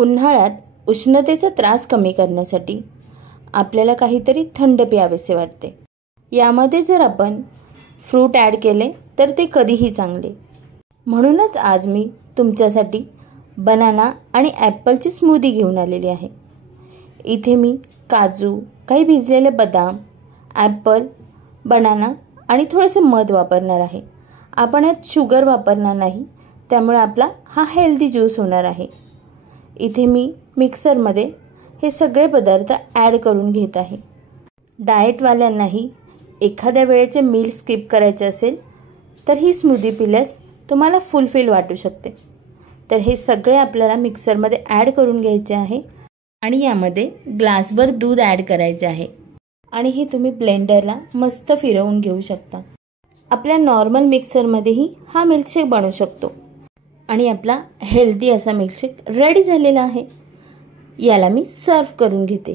उन्हाळ्यात उष्णतेचा त्रास कमी करण्यासाठी आपल्याला काहीतरी थंड प्यावेसे वाटते। यामध्ये जर आपण फ्रूट ॲड केले तर ते कधीही चांगले। म्हणूनच आज मी तुमच्यासाठी बनाना आणि ॲपलची स्मूदी घेऊन आलेली आहे। इथे मी काजू, काही भिजलेले बदाम, ॲपल, बनाना आणि थोडेसे मध वापरणार आहे। आपण यात शुगर वापरणार नाही, त्यामुळे आपला हा हेल्दी ज्यूस होणार आहे। इथे मी मिक्सरमध्ये हे सगळे पदार्थ ॲड करून घेत आहे। डाएटवाल्यांनाही एखाद्या वेळेचे मील स्किप करायचे असेल तर ही स्मूदी पिल्यास तुम्हाला फुलफिल वाटू शकते। तर हे सगळे आपल्याला मिक्सरमध्ये ॲड करून घ्यायचे आहे आणि यामध्ये ग्लासभर दूध ॲड करायचे आहे आणि हे तुम्ही ब्लेंडरला मस्त फिरवून घेऊ शकता। आपल्या नॉर्मल मिक्सरमध्येही हा मिल्कशेक बनवू शकतो आणि आपला हेल्दी असा मिल्कशेक रेडी झालेला आहे। याला मी सर्व करून घेते।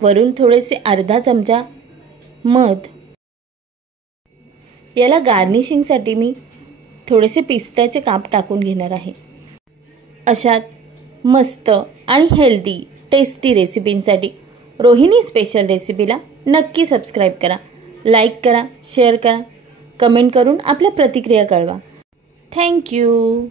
वरून थोडेसे अर्धा चमचा मध। याला गार्निशिंगसाठी मी थोडेसे पिस्त्याचे काप टाकून घेणार आहे। अशाच मस्त आणि हेल्दी टेस्टी रेसिपींसाठी रोहिणी स्पेशल रेसिपीला नक्की सबस्क्राईब करा, लाईक करा, शेअर करा, कमेंट करून आपल्या प्रतिक्रिया कळवा। थँक्यू।